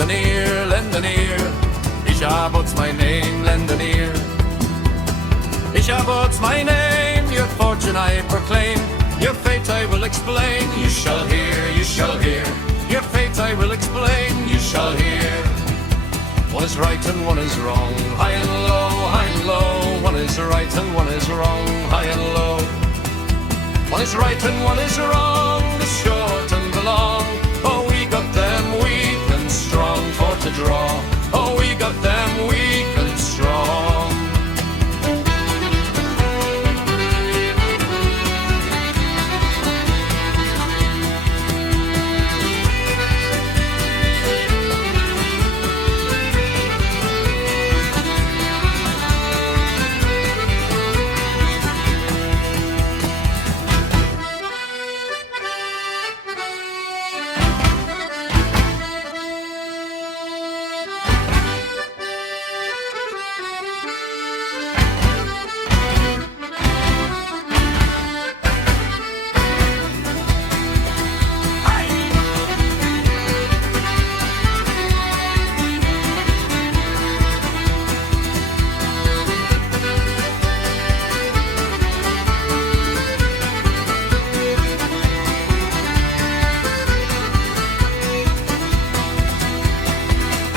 an ear, lend an ear. Ichabod's my name, lend an ear. Ichabod's my name, your fortune I proclaim. Your fate I will explain, you shall hear, you shall hear. Your fate I will explain, you shall hear. One is right and one is wrong, high and low, high and low. One is right and one is wrong, high and low. One is right and one is wrong, the short and the long. Oh, we got them weak and strong for to draw. Oh, we got them weak and strong.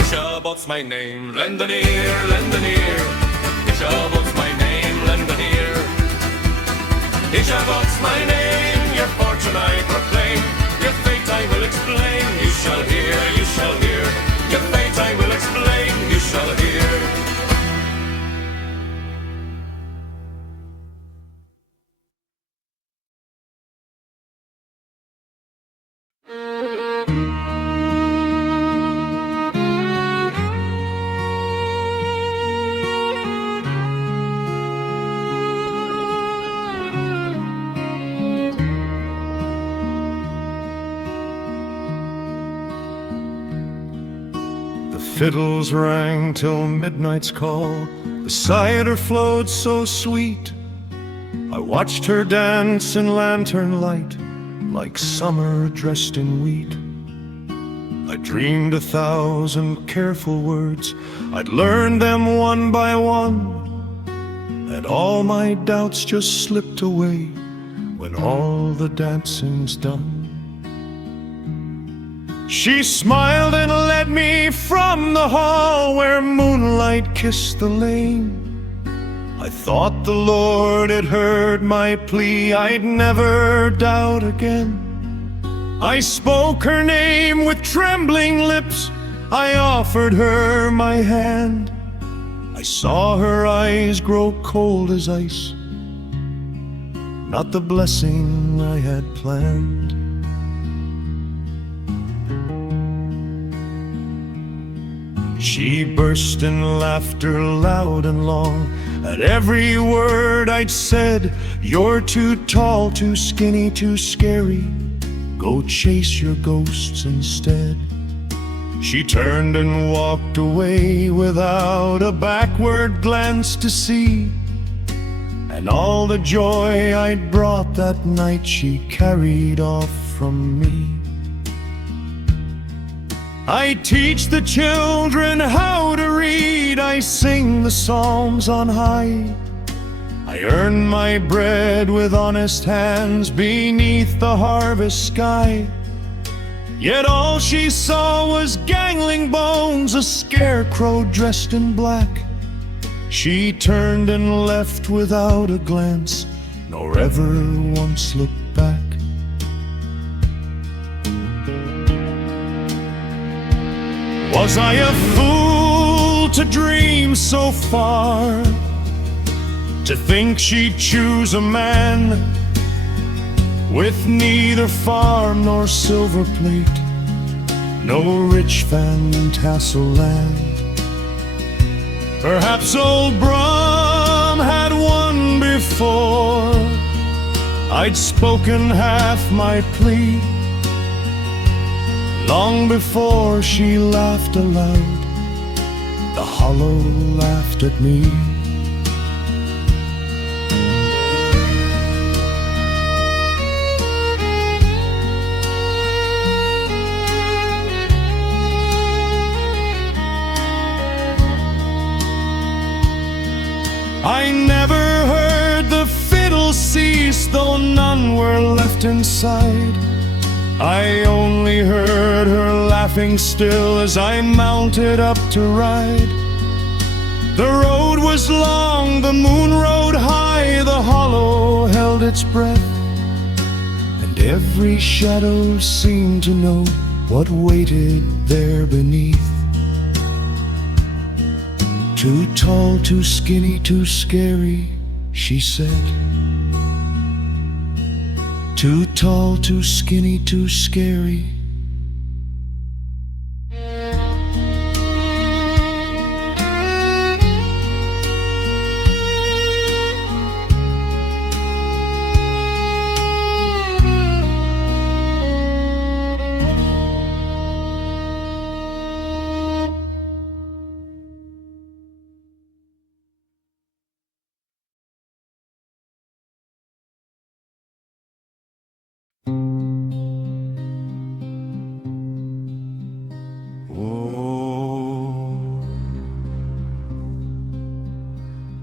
Ichabod's my name, lend an ear, lend an ear. Ichabod's my name, lend an ear. Ichabod's my name, your fortune I proclaim. Your fate I will explain, you shall hear, you shall hear. Your fate I will explain, you shall hear. Fiddles rang till midnight's call. The cider flowed so sweet. I watched her dance in lantern light, like summer dressed in wheat. I dreamed 1,000 careful words. I'd learned them one by one, and all my doubts just slipped away when all the dancing's done. She smiled and led me from the hall where moonlight kissed the lane. I thought the Lord had heard my plea, I'd never doubt again. I spoke her name with trembling lips, I offered her my hand. I saw her eyes grow cold as ice, not the blessing I had planned. She burst in laughter loud and long at every word I'd said. You're too tall, too skinny, too scary. Go chase your ghosts instead. She turned and walked away without a backward glance to see. And all the joy I'd brought that night she carried off from me. I teach the children how to read, I sing the psalms on high. I earn my bread with honest hands beneath the harvest sky. Yet all she saw was gangling bones, a scarecrow dressed in black. She turned and left without a glance, nor ever once looked back. Was I a fool to dream so far, to think she'd choose a man with neither farm nor silver plate, no rich Van Tassel land? Perhaps old Brom had won before I'd spoken half my plea. Long before she laughed aloud, the hollow laughed at me. as though none were left inside. I only heard her laughing still as I mounted up to ride. The road was long, the moon rode high, the hollow held its breath, and every shadow seemed to know what waited there beneath. Too tall, too skinny, too scary, she said. Too tall, too skinny, too scary.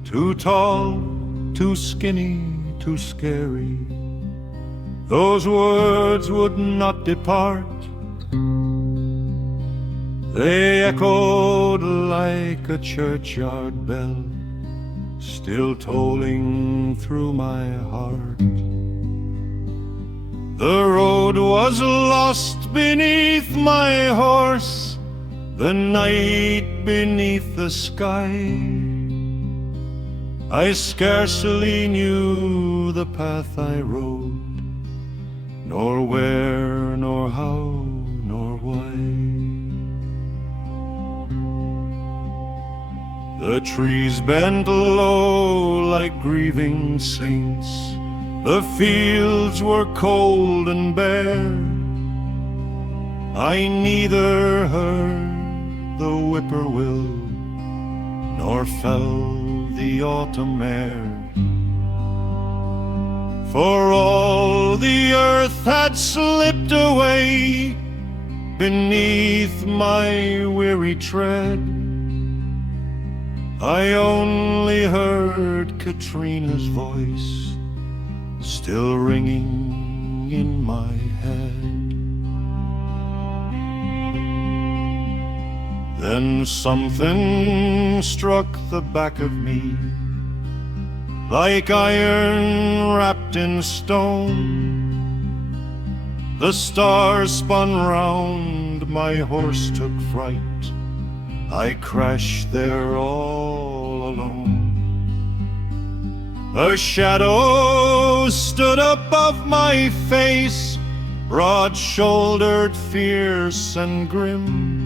Too tall, too skinny, too scary. Those words would not depart. They echoed like a churchyard bell, still tolling through my heart. The road was lost beneath my horse, the night beneath the sky. I scarcely knew the path I rode, nor where, nor how, nor why. The trees bent low like grieving saints, the fields were cold and bare. I neither heard the whippoorwill, nor felt the autumn air. For all the earth had slipped away beneath my weary tread. I only heard Katrina's voice still ringing in my head. Then something struck the back of me, like iron wrapped in stone. The stars spun round, my horse took fright, I crashed there all alone. A shadow stood above my face, broad-shouldered, fierce and grim.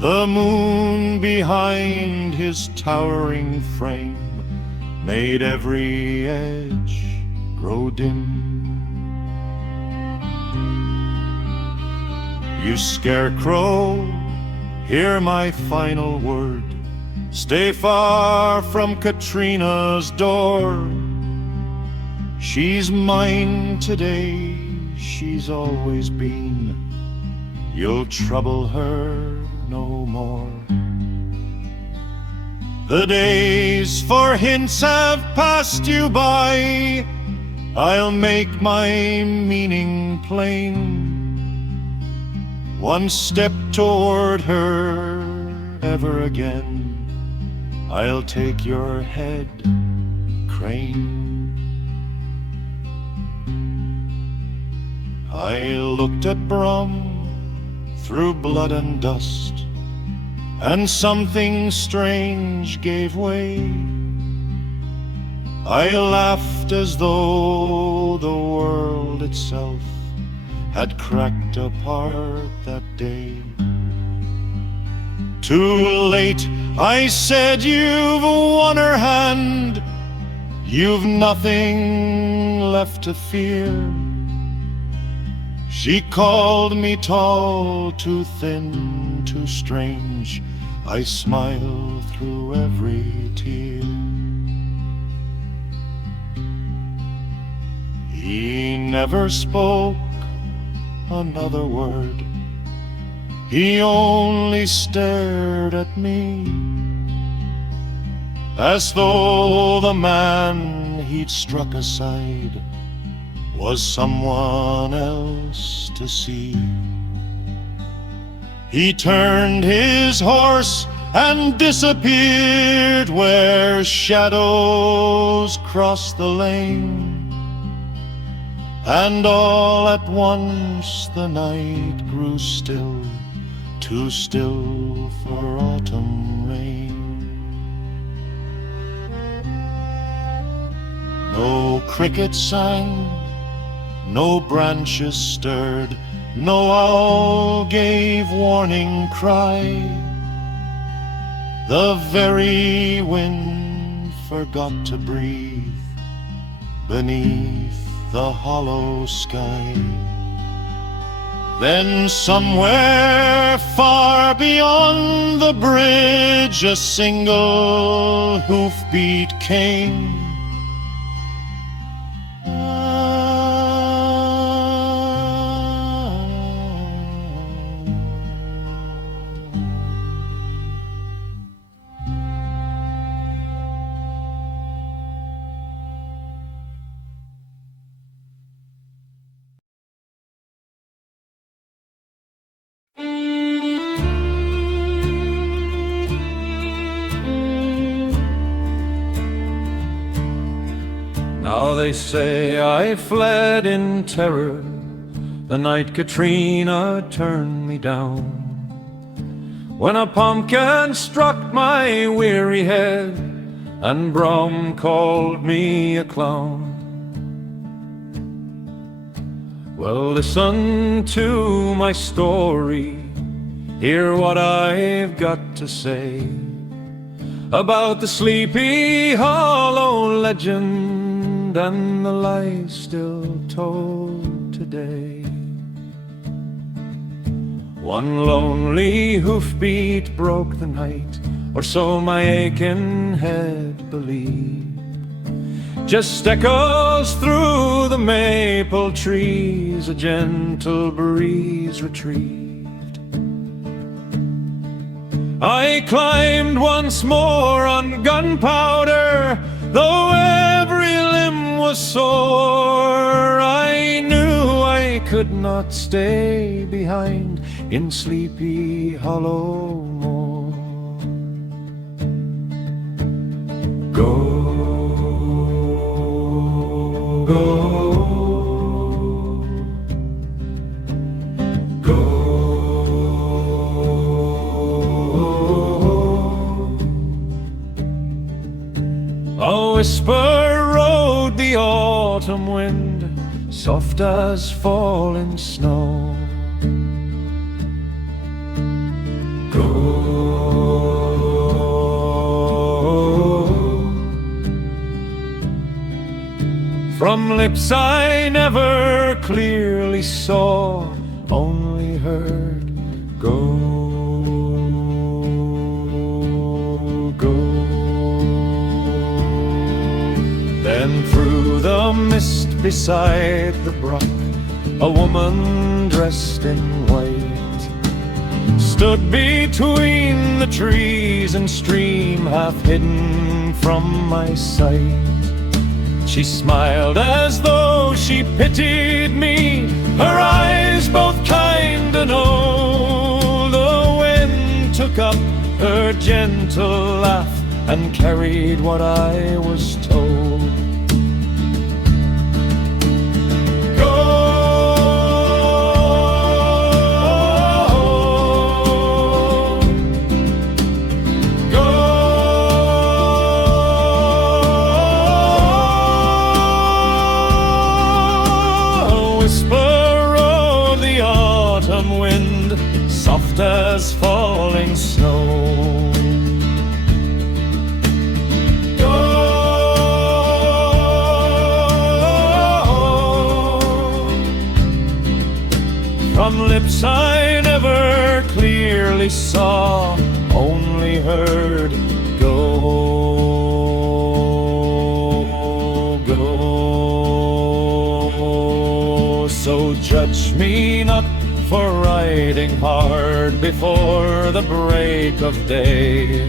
The moon behind his towering frame made every edge grow dim. You scarecrow, hear my final word. Stay far from Katrina's door. She's mine today, she's always been. You'll trouble her no more. The days for hints have passed you by. I'll make my meaning plain. One step toward her ever again, I'll take your head, Crane. I looked at Brom through blood and dust, and something strange gave way. I laughed as though the world itself had cracked apart that day. Too late, I said, you've won her hand. You've nothing left to fear. She called me tall, too thin, too strange. I smile through every tear. He never spoke another word. He only stared at me, as though the man he'd struck aside was someone else to see. He turned his horse and disappeared where shadows crossed the lane. And all at once the night grew still, too still for autumn rain. No cricket sang, no branches stirred, no owl gave warning cry. The very wind forgot to breathe beneath the hollow sky. Then somewhere far beyond the bridge a single hoofbeat came. Now they say I fled in terror the night Katrina turned me down, when a pumpkin struck my weary head and Brom called me a clown. Well, listen to my story, hear what I've got to say about the Sleepy Hollow legend and the lies still told today. One lonely hoofbeat broke the night, or so my aching head believed. Just echoes through the maple trees a gentle breeze retrieved. I climbed once more on gunpowder, though every limb was sore. I knew I could not stay behind in Sleepy Hollow more. Go, go, a whisper rode the autumn wind, soft as falling snow. Go, from lips I never clearly saw, only heard. Go, go. Then through the mist beside the brook, a woman dressed in white stood between the trees and stream, half hidden from my sight. She smiled as though she pitied me, her eyes both kind and old. The wind took up her gentle laugh and carried what I was told. Soft as falling snow. Go, from lips I never clearly saw, only heard. Go, go. So judge me not for riding hard before the break of day.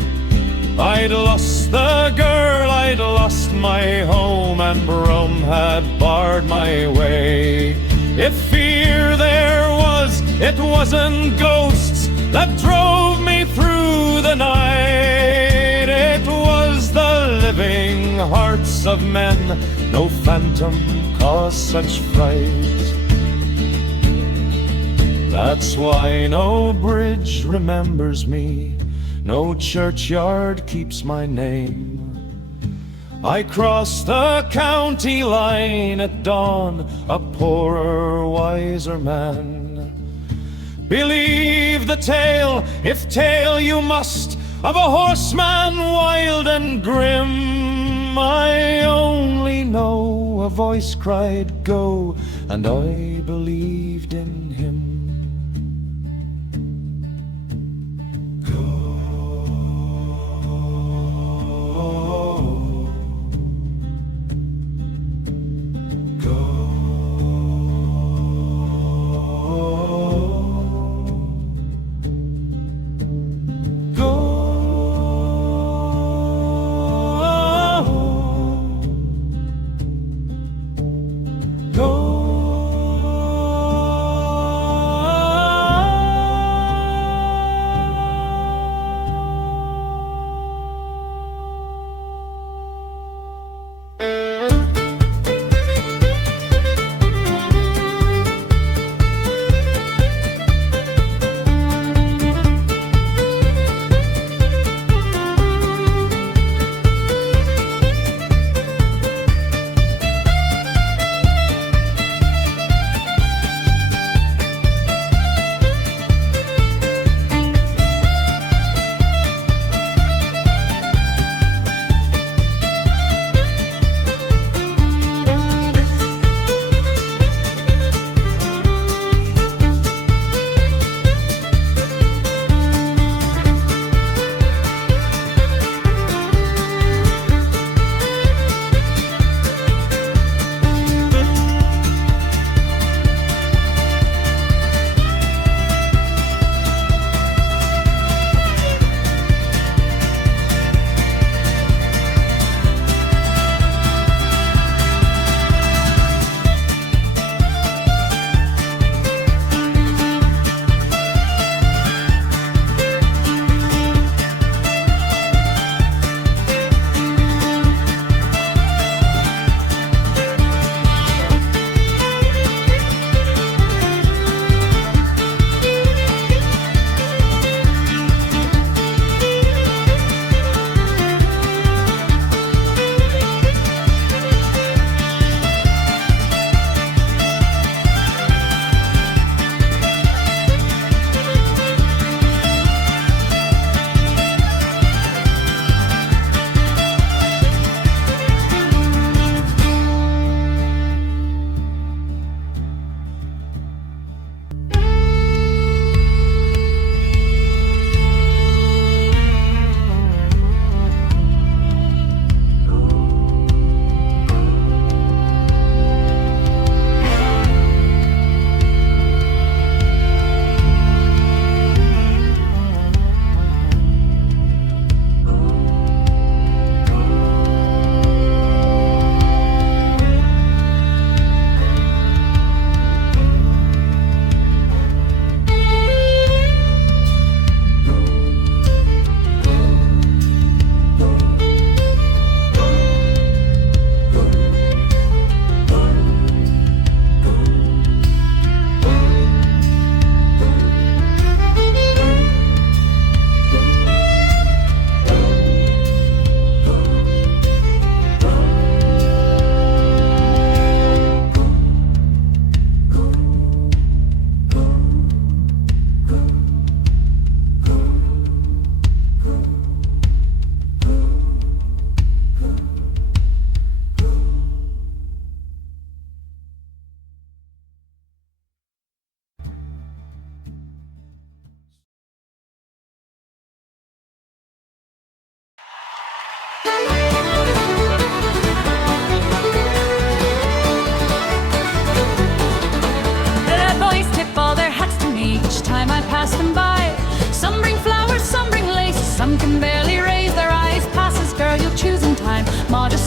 I'd lost the girl, I'd lost my home, and Brom had barred my way. If fear there was, it wasn't ghosts that drove me through the night. It was the living hearts of men, no phantom caused such fright. That's why no bridge remembers me, no churchyard keeps my name. I crossed the county line at dawn, a poorer, wiser man. Believe the tale, if tale you must, of a horseman wild and grim. I only know a voice cried, "Go," and I believed in him.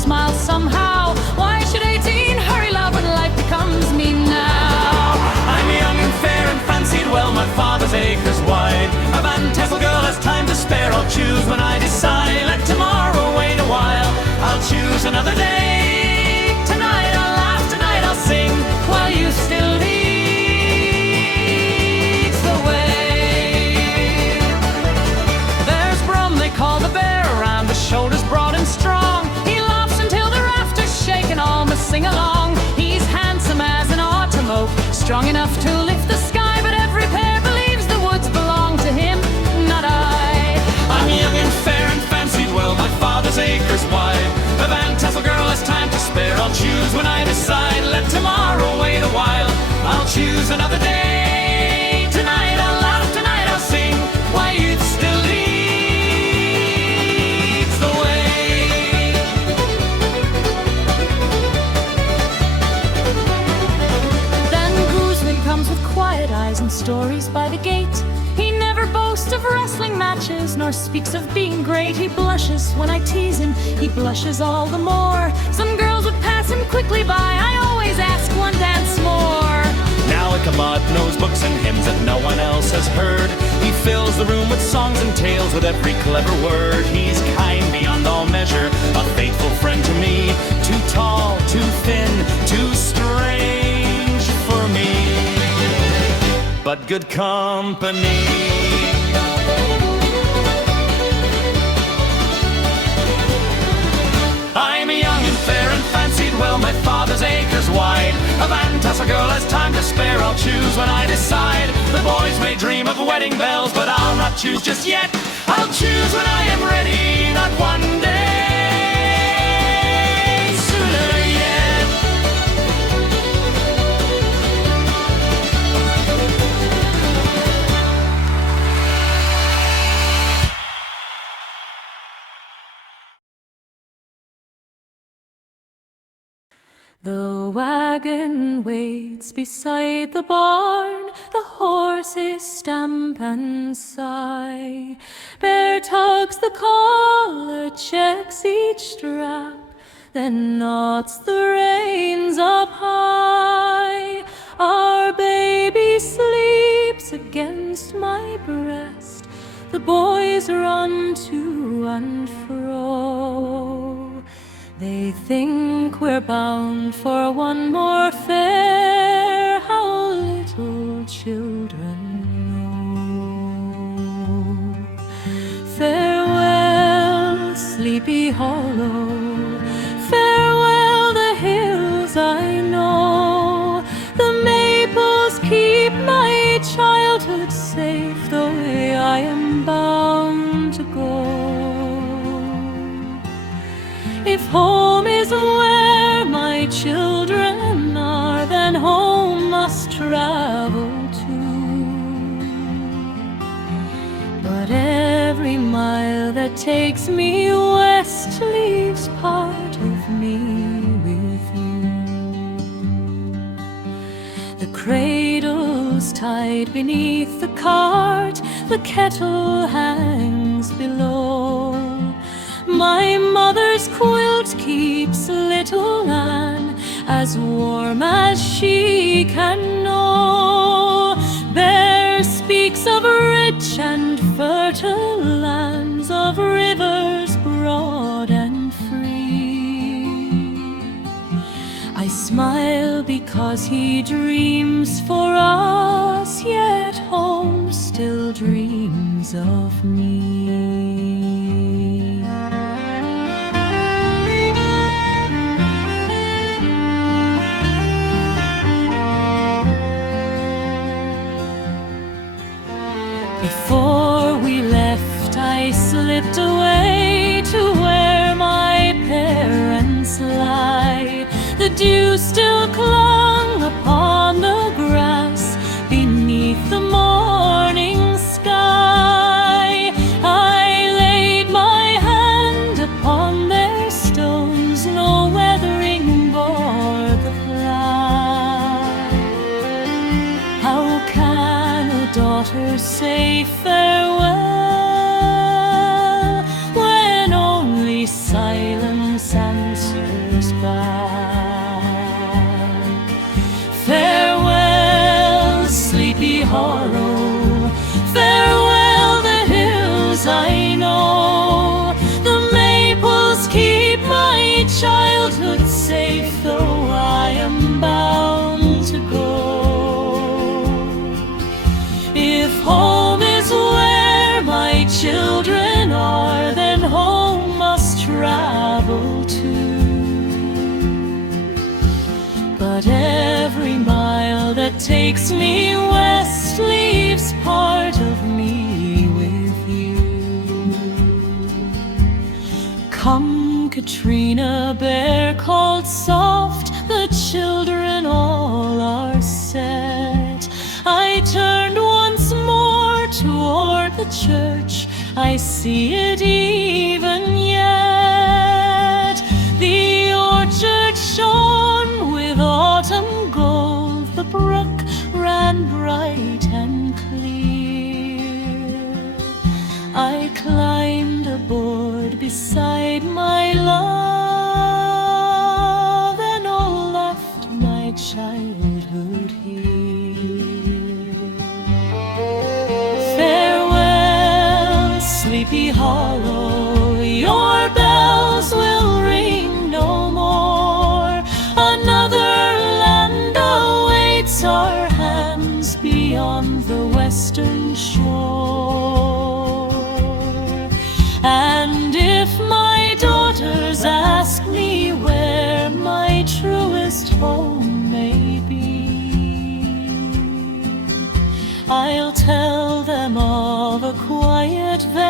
smile somehow. Why should 18 hurry, love, when life becomes me now? I'm young and fair and fancied well, my father's acres wide. A Van Tassel girl has time to spare, I'll choose when I decide. Let tomorrow wait a while, I'll choose another day. Tonight I'll laugh, tonight I'll sing, while you still leads the way. There's Brom, they call the bear, around the shoulders broad and strong. He laughs until the rafters shake and all must sing along. He's handsome as an autumn oak, strong enough to lift the sky, but every pair believes the woods belong to him, not I. I'm young and fair and fancied well, my father's acres wide. A Van Tassel girl has time to spare, I'll choose when I decide. Let tomorrow wait a while, I'll choose another day. Tonight I'll laugh, tonight I'll sing, why youth still leads the way. Then Gooseman comes with quiet eyes and stories by the gate. He never boasts of wrestling matches, nor speaks of being great. He blushes when I tease him, he blushes all the more. Some girls would pass him quickly by, I always ask one dance more. Now Ichabod knows books and hymns that no one else has heard. He fills the room with songs and tales with every clever word. He's kind beyond all measure, a faithful friend to me. Too tall, too thin, too strange for me, but good company. I'm young and fair and fancied well, my father's acres wide. A Van Tassel girl has time to spare, I'll choose when I decide. The boys may dream of wedding bells, but I'll not choose just yet. I'll choose when I am ready, not one day sooner yet. The wagon waits beside the barn, the horses stamp and sigh. Bear tugs the collar, checks each strap, then knots the reins up high. Our baby sleeps against my breast, the boys run to and fro. They think we're bound for one more fare, how little children know. Farewell, Sleepy Hollow, farewell the hills I know. The maples keep my childhood safe, the way I am bound to go. If home is where my children are, then home must travel too. But every mile that takes me west leaves part of me with you. The cradle's tied beneath the cart, the kettle hangs below. My mother's quilt keeps little Anne as warm as she can know. Bear speaks of rich and fertile lands, of rivers broad and free. I smile because he dreams for us, yet home still dreams of me. Before we left, I slipped away to where my parents lie. The dew still clung upon the grass beneath the morning sky. I laid my hand upon their stones, no weathering bore the plough. How can a daughter say farewell when only silence answers Hollow. Farewell the hills I know, the maples keep my childhood safe, though I am bound to go. If home is where my children are, then home must travel too. But every mile that takes me west leaves part of me with you. Come, Katrina, bear called soft, the children all are set. I turned once more toward the church, I see it even yet. The orchard shone with autumn gold, the brook ran bright and clear. I climbed aboard beside my love, and all left my childhood here. Farewell, Sleepy Hollow, your bells will ring no more. Another land awaits our hands beyond the western shore. And if my daughters ask me where my truest home may be, I'll tell them of a quiet vale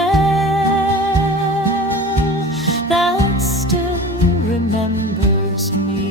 that still remembers me.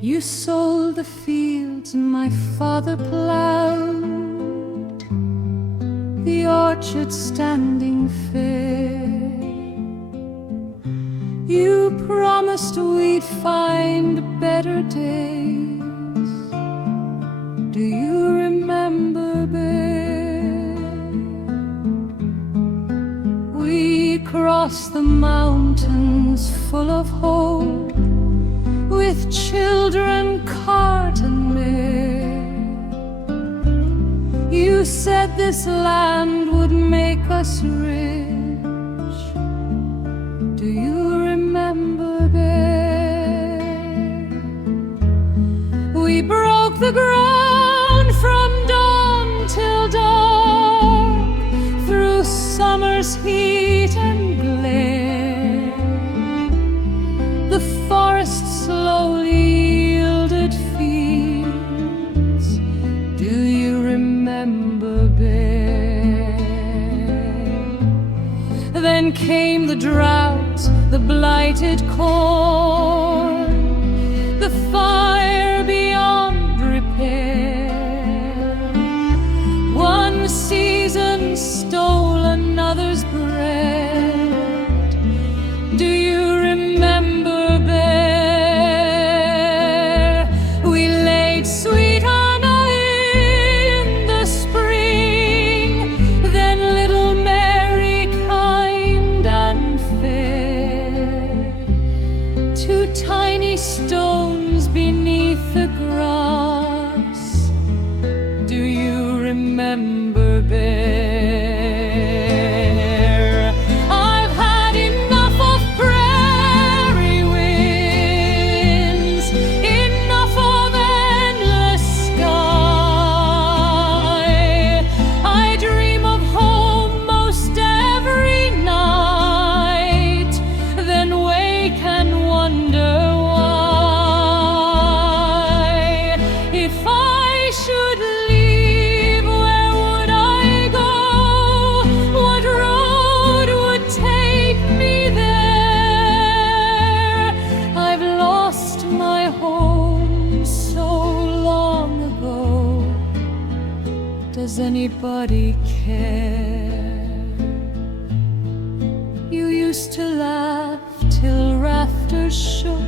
You sold the fields my father plowed, the orchard standing fair. You promised we'd find better days. Do you remember, Belle? We crossed the mountains full of hope, with children, cart and mare. You said this land would make us rich. Do you remember, Belle? We broke the ground from dawn till dark, through summer's heat and glare. The forest slowly yielded fields. Do you remember, Belle? Then came the drought, the blighted corn, the fire beyond repair. One season stole another's bread. Do you remember, Belle? We laid sweet Anna in the spring, then little Mary, kind and fair. Two tiny stones beneath the grass. Do you remember, Belle? nobody care. You used to laugh till rafters shook.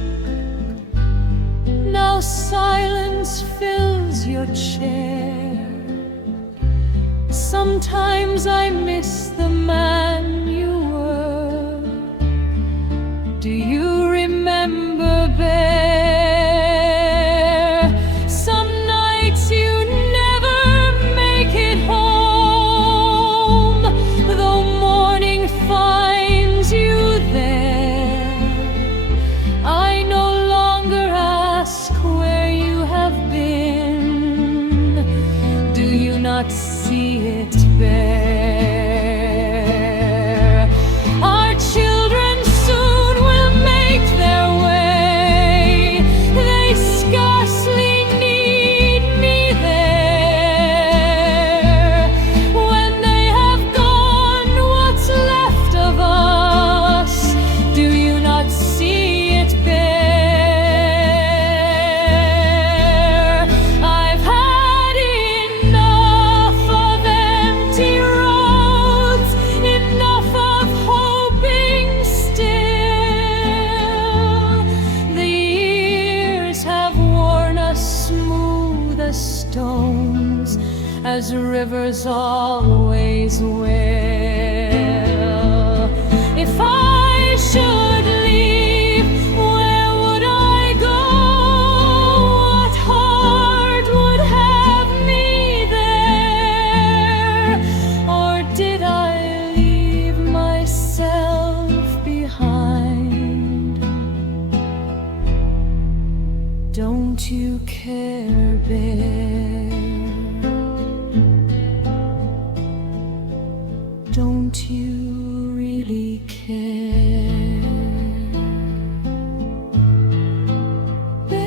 Now silence fills your chair. Sometimes I miss the man you were. Do you remember, Bear? Some nights you never make it home, though morning finds you there. I no longer ask where you have been. Do you not see it, Bear? Our children soon will make their way. They scarcely need me there. When they have gone, what's left of us? Do you not see it, Bear? I've had enough of empty roads, enough of hoping still. The years have worn us smooth as stones, as rivers always will. If I should leave, where would I go? What heart would have me there? Or did I leave myself behind? Don't you care, Bear? Don't you really care? Bear.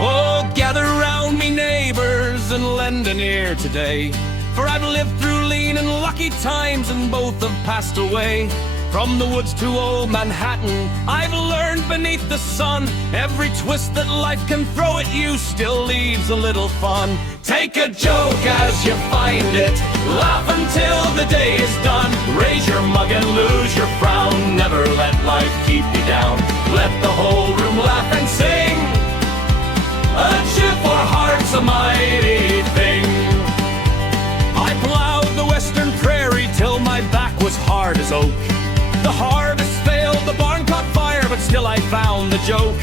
Oh, gather round me, neighbors, and lend an ear today. For I've lived through lean and lucky times, and both have passed away. From the woods to old Manhattan, I've learned beneath the sun, every twist that life can throw at you still leaves a little fun. Take a joke as you find it, laugh until the day is done. Raise your mug and lose your frown, never let life keep you down. Let the whole room laugh and sing. A cheerful heart's a mighty thing. I plowed the western prairie till my back was hard as oak. The harvest failed, the barn caught fire, but still I found the joke.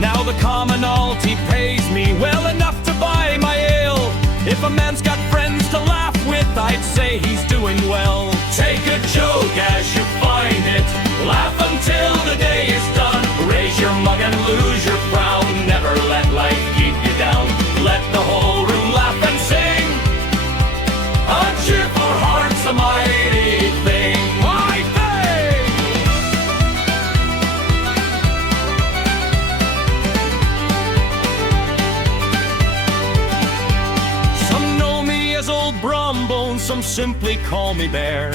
Now the commonalty pays me well enough to buy my ale. If a man's got friends to laugh with, I'd say he's doing well. Take a joke as you find it, laugh until the day is done. Raise your mug and lose your frown, never let life keep you down. Let the whole room laugh and sing. A cheerful heart's a mighty thing. Why, hey! Some know me as old Brom Bones, some simply call me Bear.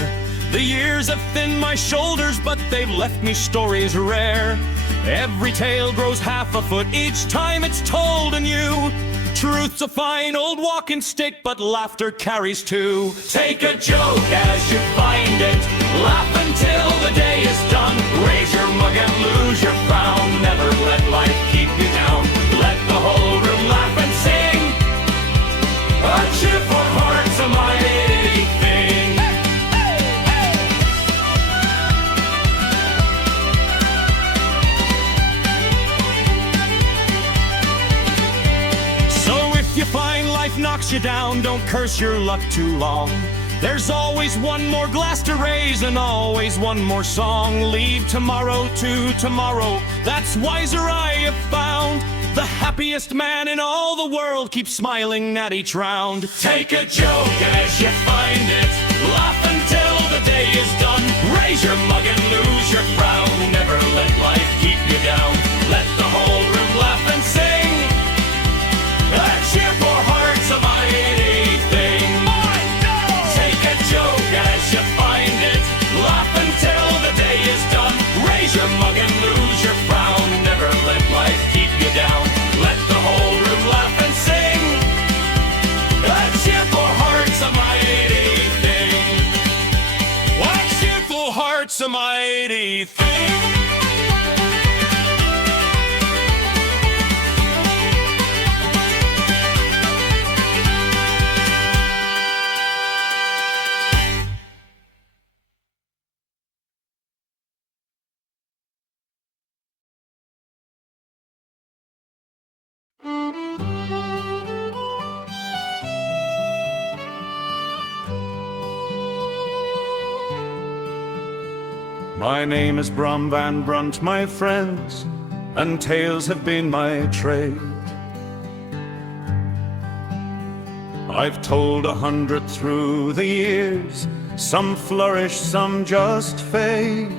The years have thinned my shoulders, but they've left me stories rare. Every tale grows half a foot each time it's told anew. Truth's a fine old walking stick, but laughter carries two. Take a joke as you find it, laugh until the day is done. Raise your mug and lose your frown, never let life keep you down. Let the whole room laugh and sing. A cheerful heart's a mighty thing. You find life knocks you down, don't curse your luck too long. There's always one more glass to raise and always one more song. Leave tomorrow to tomorrow, that's wiser I have found. The happiest man in all the world keeps smiling at each round. Take a joke as you find it, laugh until the day is done. Raise your mug and lose your frown, never let life keep a mighty thing. My name is Brom Van Brunt, my friends, and tales have been my trade. I've told 100 through the years, some flourish, some just fade.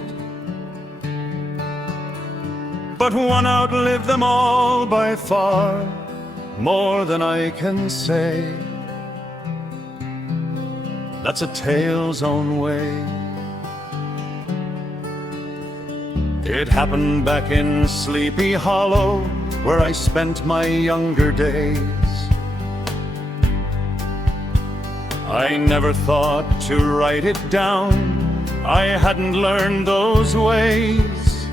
But one outlived them all by far, more than I can say. That's a tale's own way. It happened back in Sleepy Hollow, where I spent my younger days. I never thought to write it down, I hadn't learned those ways.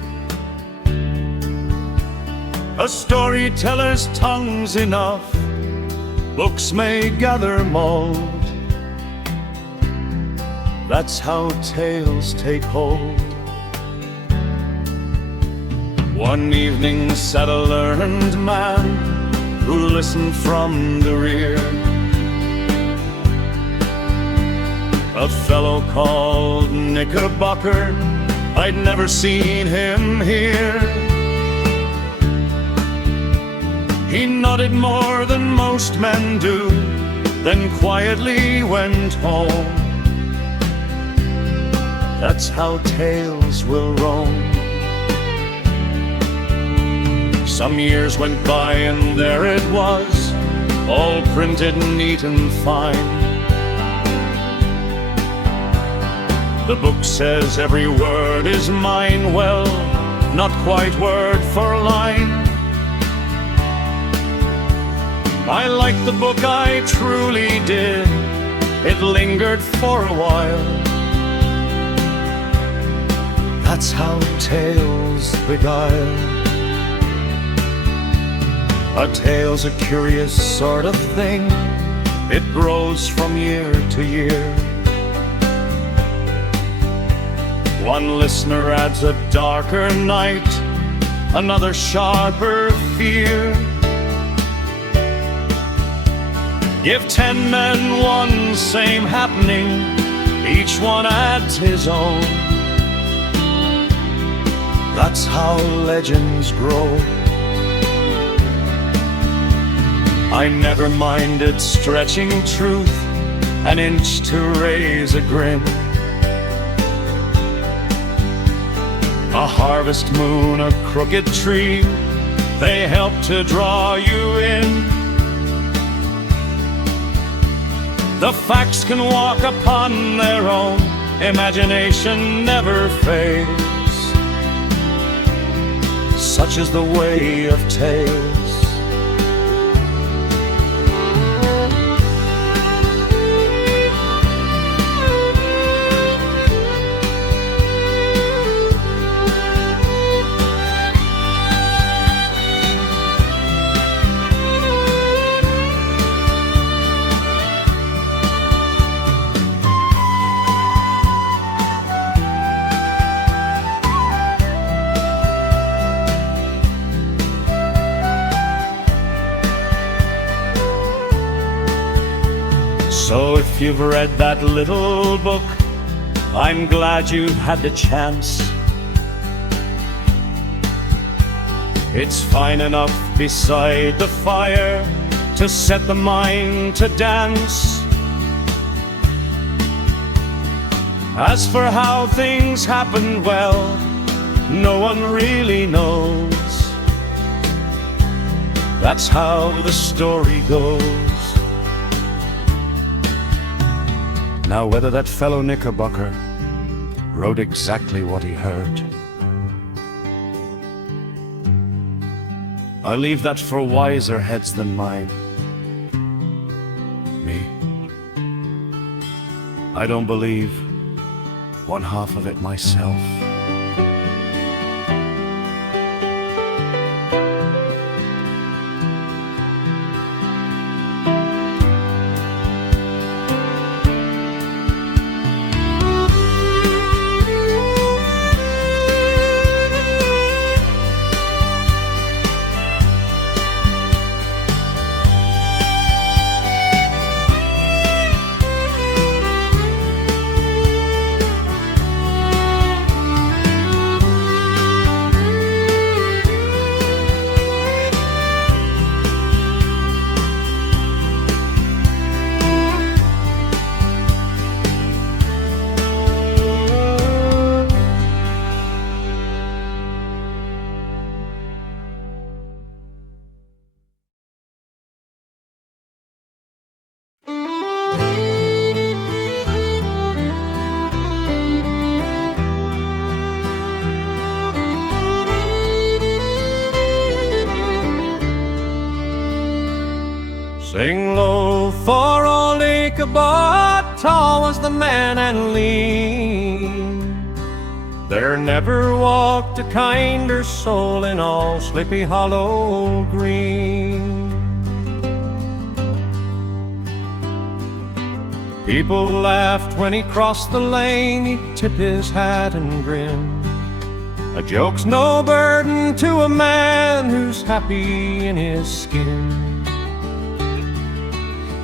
A storyteller's tongue's enough, books may gather mold. That's how tales take hold. One evening sat a learned man who listened from the rear. A fellow called Knickerbocker, I'd never seen him here. He nodded more than most men do, then quietly went home. That's how tales will roam. Some years went by and there it was, all printed neat and fine. The book says every word is mine, well, not quite word for line. I liked the book, I truly did, it lingered for a while. That's how tales beguile. A tale's a curious sort of thing, it grows from year to year. One listener adds a darker night, another sharper fear. Give 10 men one same happening, each one adds his own. That's how legends grow. I never minded stretching truth an inch to raise a grin. A harvest moon, a crooked tree, they help to draw you in. The facts can walk upon their own, imagination never fades. Such is the way of tales. So if you've read that little book, I'm glad you had the chance. It's fine enough beside the fire to set the mind to dance. As for how things happen, well, no one really knows. That's how the story goes. Now whether that fellow Knickerbocker wrote exactly what he heard, I leave that for wiser heads than mine. Me, I don't believe one half of it myself. Sing low for old Ichabod, tall was the man and lean. There never walked a kinder soul in all Sleepy Hollow Green. People laughed when he crossed the lane, he'd tip his hat and grin. A joke's no burden to a man who's happy in his skin.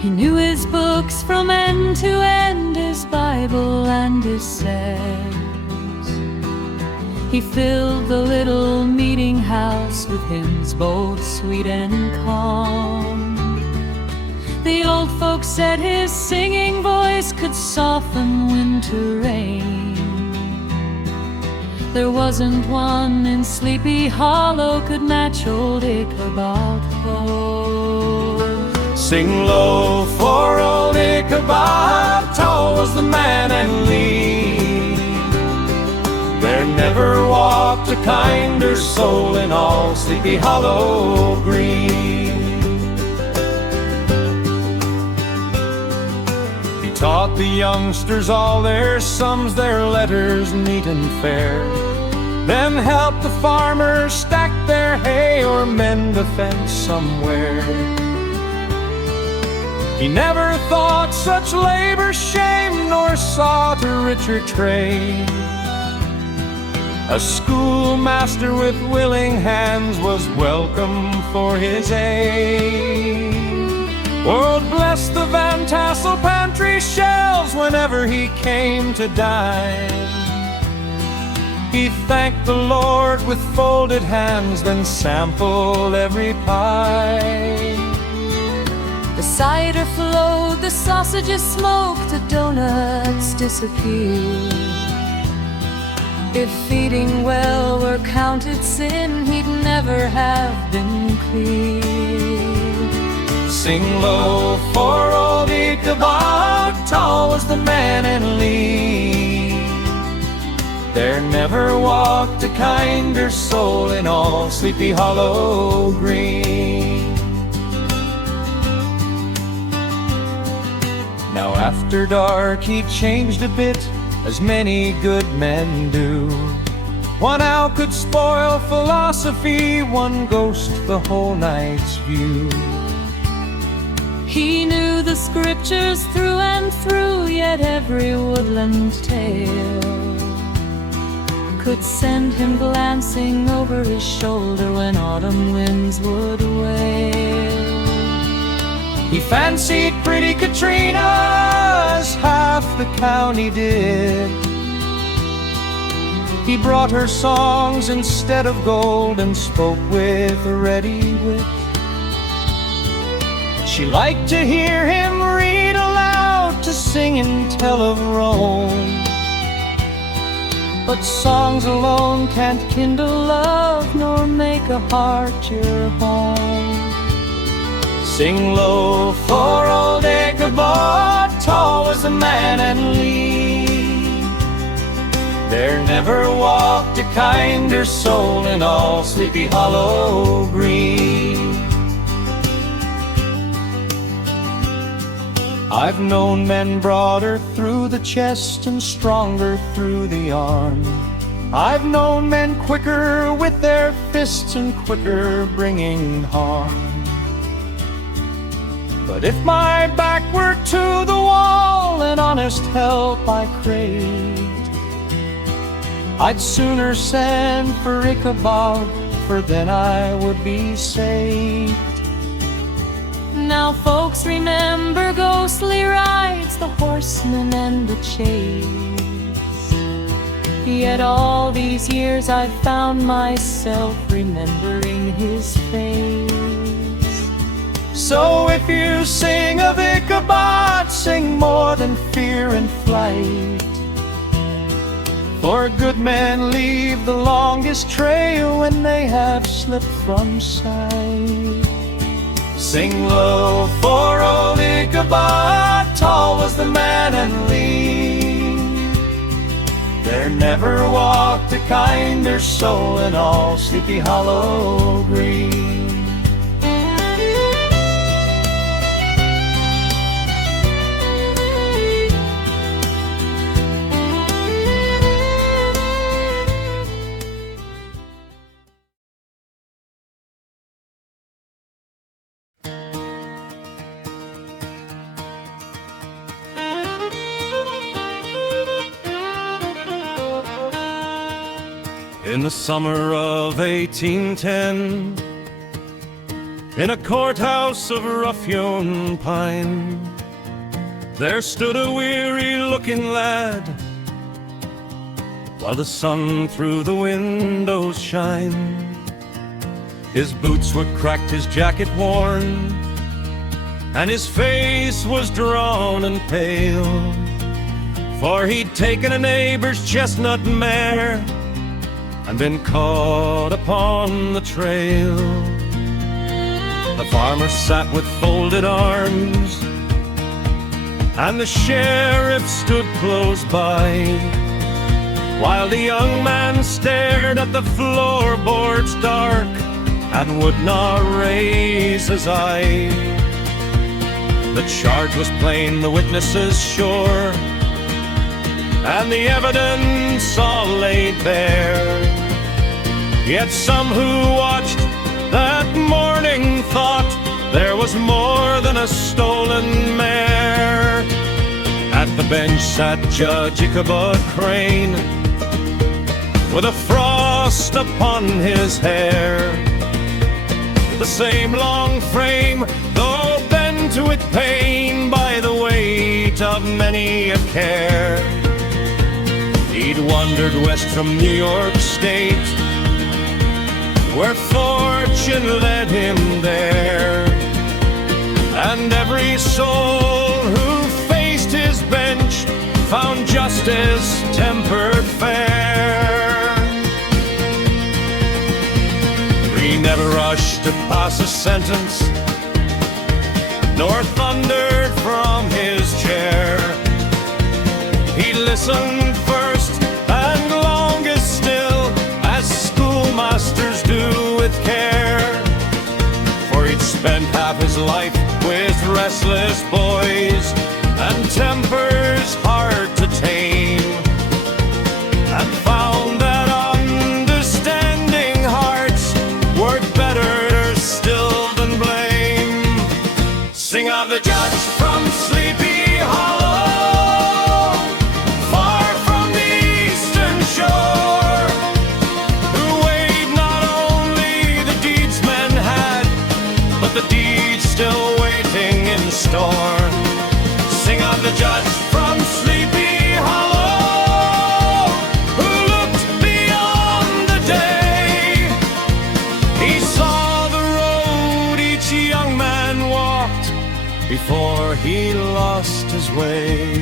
He knew his books from end to end, his Bible and his says. He filled the little meeting house with hymns both sweet and calm. The old folks said his singing voice could soften winter rain. There wasn't one in Sleepy Hollow could match old Ichabod Crane. Sing low for old Ichabod, tall was the man and lean. There never walked a kinder soul in all Sleepy Hollow Green. He taught the youngsters all their sums, their letters neat and fair, then helped the farmers stack their hay or mend a fence somewhere. He never thought such labor shame, nor sought a richer trade. A schoolmaster with willing hands was welcome for his aid. World bless the Van Tassel pantry shelves whenever he came to dine. He thanked the Lord with folded hands, then sampled every pie. The cider flowed, the sausages smoked, the donuts disappeared. If feeding well were counted sin, he'd never have been clear. Sing low for old Ichabod, tall was the man and lean. There never walked a kinder soul in all Sleepy Hollow Green. Now after dark he changed a bit, as many good men do. One owl could spoil philosophy, one ghost the whole night's view. He knew the scriptures through and through, yet every woodland tale could send him glancing over his shoulder when autumn winds would wail. He fancied pretty Katrina as half the county did. He brought her songs instead of gold and spoke with a ready wit. She liked to hear him read aloud, to sing and tell of Rome. But songs alone can't kindle love, nor make a heart your home. Sing low for old Ichabod, tall was the man and lean. There never walked a kinder soul in all Sleepy Hollow Green. I've known men broader through the chest and stronger through the arm. I've known men quicker with their fists and quicker bringing harm. But if my back were to the wall and honest help I craved, I'd sooner send for Ichabod, for then I would be saved. Now folks remember ghostly rides, the horseman and the chase. Yet all these years I've found myself remembering his face. So if you sing of Ichabod, sing more than fear and flight. For good men leave the longest trail when they have slipped from sight. Sing low for old Ichabod, tall was the man and lean. There never walked a kinder soul in all Sleepy Hollow Green. In the summer of 1810, in a courthouse of rough-hewn pine, there stood a weary-looking lad, while the sun through the windows shine. His boots were cracked, his jacket worn, and his face was drawn and pale, for he'd taken a neighbor's chestnut mare and been caught upon the trail. The farmer sat with folded arms, and the sheriff stood close by, while the young man stared at the floorboards dark and would not raise his eye. The charge was plain, the witnesses sure, and the evidence all laid bare. Yet some who watched that morning thought there was more than a stolen mare. At the bench sat Judge Ichabod Crane, with a frost upon his hair. The same long frame, though bent with pain by the weight of many a care. He'd wandered west from New York State, where fortune led him there, and every soul who faced his bench found justice tempered fair. He never rushed to pass a sentence, nor thundered from his chair. He listened first and longest still, as schoolmasters do with care. For he'd spent half his life with restless boys and tempers hard to tame, and found that understanding hearts work better still than blame. Sing of the judge from Sleepy Hollow, far from the eastern shore, who weighed not only the deeds men had, but the deeds still waiting in store. Sing of the judge from Sleepy Hollow, who looked beyond the day. He saw the road each young man walked before he lost his way.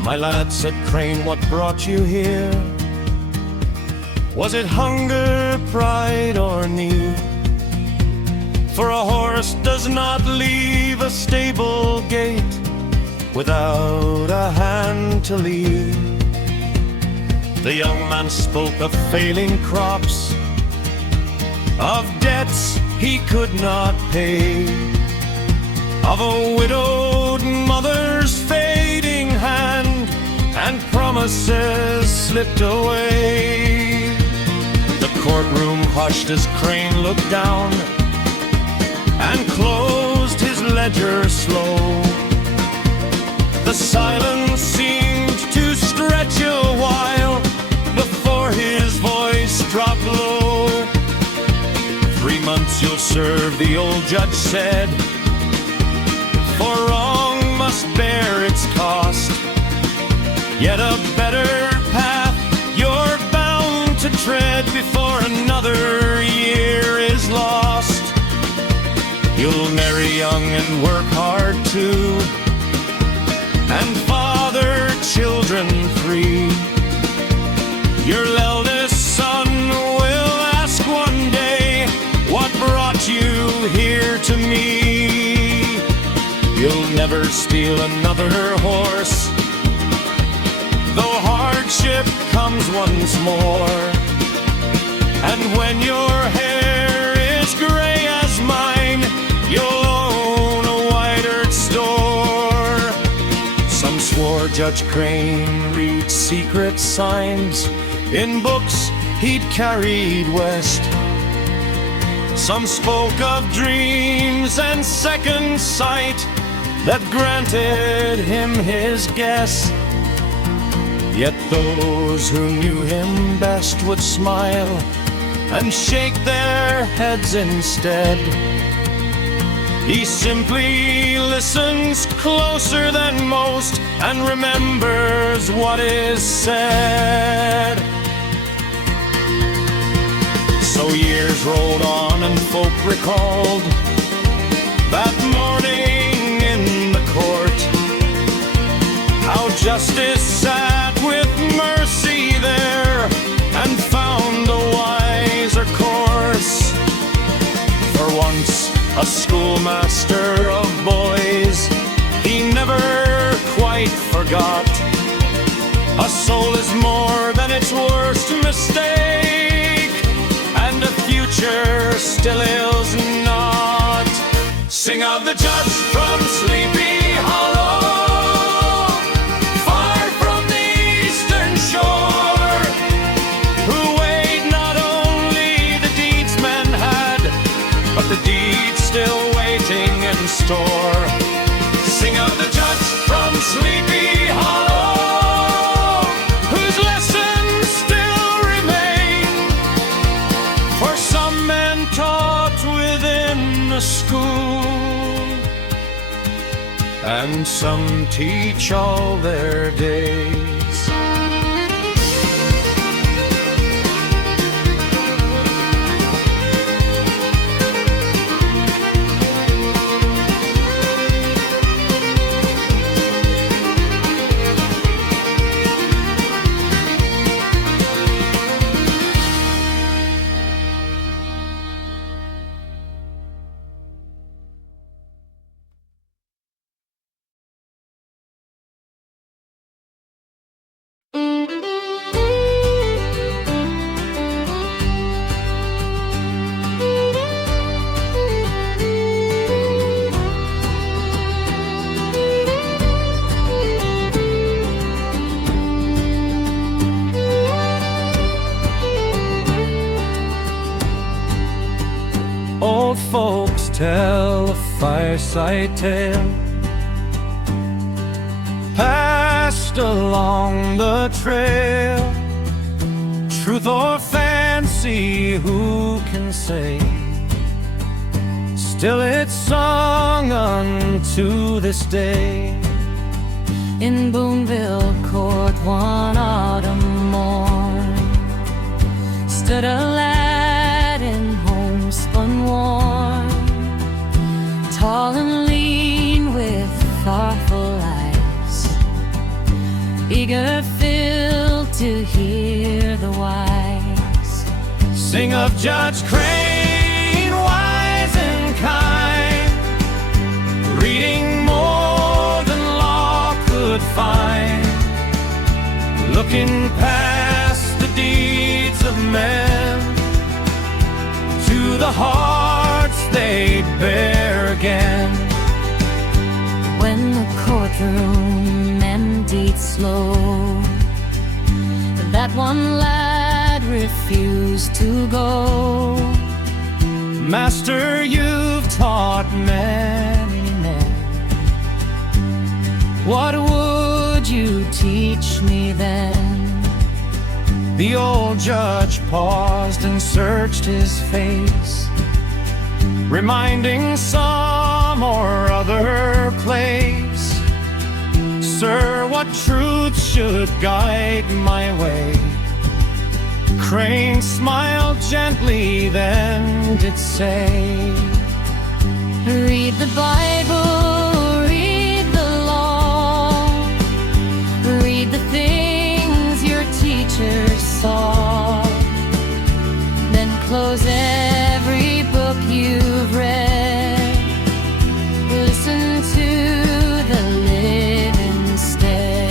My lad, said Crane, what brought you here? Was it hunger, pride, or need? For a horse does not leave a stable gate without a hand to lead. The young man spoke of failing crops, of debts he could not pay, of a widowed mother's fading hand, and promises slipped away. The courtroom hushed as Crane looked down and closed his ledger slow. The silence seemed to stretch a while before his voice dropped low. 3 months you'll serve, the old judge said, for wrong must bear its cost. Yet a better path you're bound to tread before another year is lost. You'll marry young and work hard too, and father children 3. Your eldest son will ask one day, what brought you here to me? You'll never steal another horse, though hardship comes once more. And when your hair is gray as mine, you'll own a white-earth store. Some swore Judge Crane read secret signs in books he'd carried west. Some spoke of dreams and second sight that granted him his guess. Yet those who knew him best would smile and shake their heads instead. He simply listens closer than most and remembers what is said. So years rolled on and folk recalled that morning in the court, how justice sat with mercy there and found a wiser course. For once a schoolmaster of boys, he never quite forgot. A soul is more than its worst mistake, and a future still is not. Sing of the judge from Sleepy Hollow, far from the eastern shore, who weighed not only the deeds men had, but the deeds still waiting in store. Sing of the judge from Sleepy Hollow, whose lessons still remain, for some men taught within the school, and some teach all their days. Old folks tell a fireside tale passed along the trail. Truth or fancy, who can say? Still it's sung unto this day. In Boonville Court one autumn morn stood a lad in homespun warm, tall and lean with thoughtful eyes, eager filled to hear the wise. Sing of Judge Crane, wise and kind, reading more than law could find, looking past the deeds of men to the hearts they'd bear again. slow. That one lad refused to go. Master, you've taught many men. What would you teach me then? The old judge paused and searched his face, reminding some or other place. Sir, what truth should guide my way? Crane smiled gently, then did say, read the Bible, read the law, read the things your teachers saw, then close every book you've read, listen to the living instead.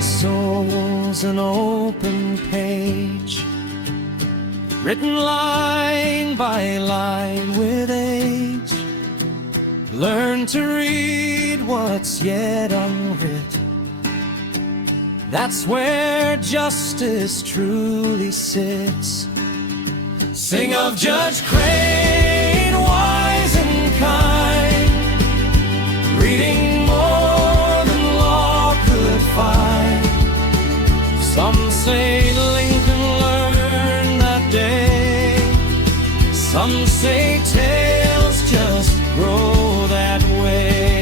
soul's an open page, written line by line with age. Learn to read what's yet unwritten. That's where justice truly sits. Sing of Judge Crane, wise and kind, reading more than law could find. Some say Lincoln learned that day, some say tales just grow that way.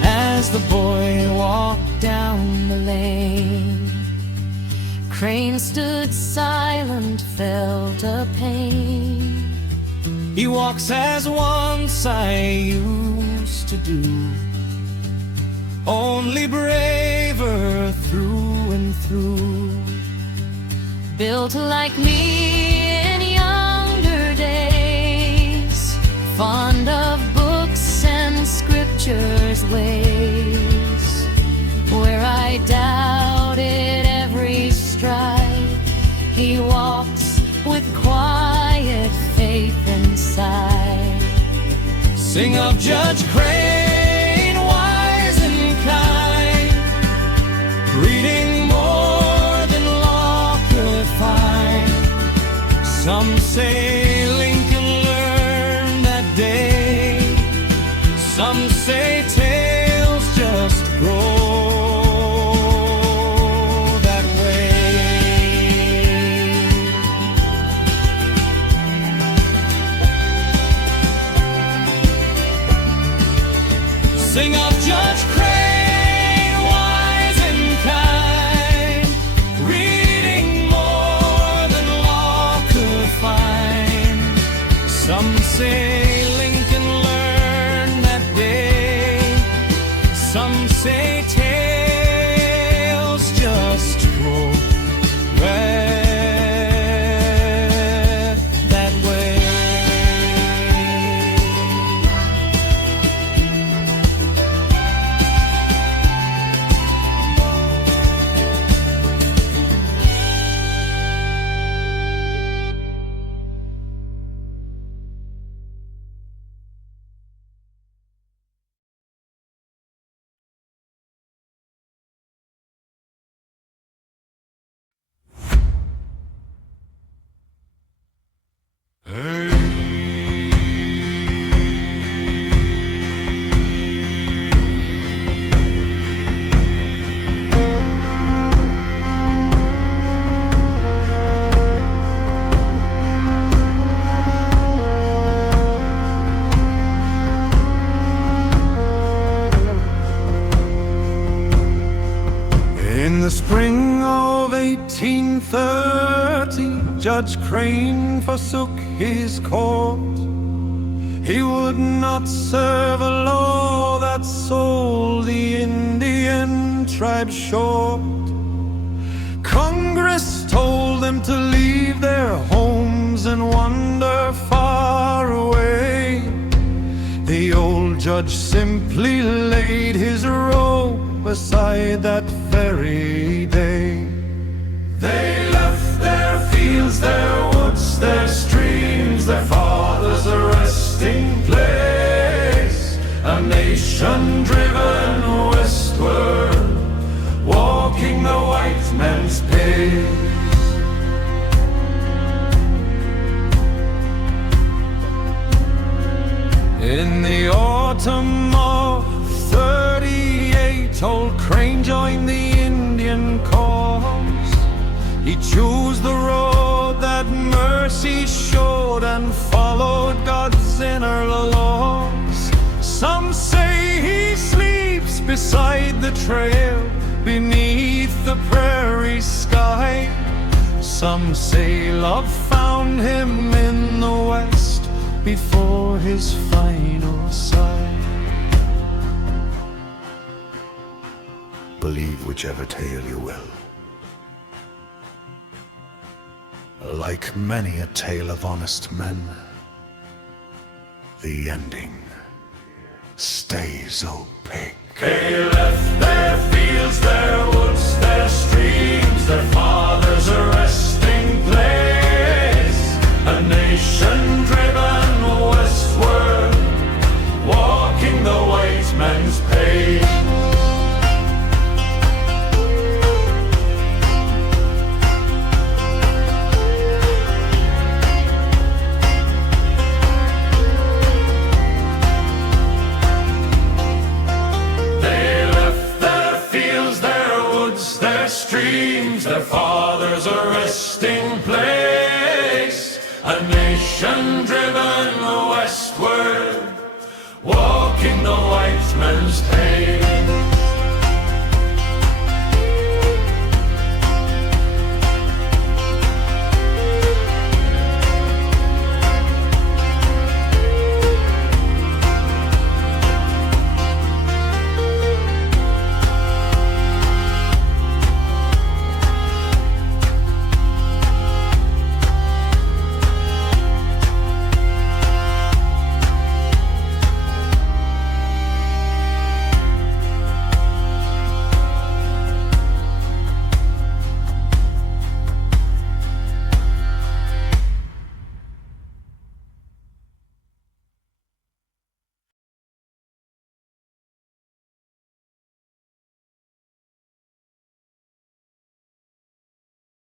As the boy walked down the lane, Crane stood silent, felt a pain. He walks as once I used to do, only braver through and through. Built like me in younger days, fond of books and scripture's ways, where I doubted every stride, he walks with quiet faith inside. Sing of Judge Crane, wise and kind, reading more than law could find. Some say Lincoln learned that day, some say tales just grow that way. Sing of Judge Crane, wise and kind, reading more than law could find. Some say Lincoln learned that day, some say tales just grow that way. 1830, Judge Crane forsook his court. He would not serve a law that sold the Indian tribe short. Congress told them to leave their homes and wander far away. The old judge simply laid his robe aside that very day. They left their fields, their woods, their streams, their fathers' resting place. A nation driven westward, walking the white man's pace. In the autumn of 38, old Crane joined the Indian cause. He chose the road that mercy showed and followed God's inner laws. Some say he sleeps beside the trail, beneath the prairie sky. Some say love found him in the west before his final sigh. Believe whichever tale you will. Like many a tale of honest men, the ending stays opaque. They left their fields, their woods, their streams, their fathers' resting place. A nation driven westward, walking the white man's pace. Streams, their fathers' resting place. A nation driven westward, walking the white man's pace.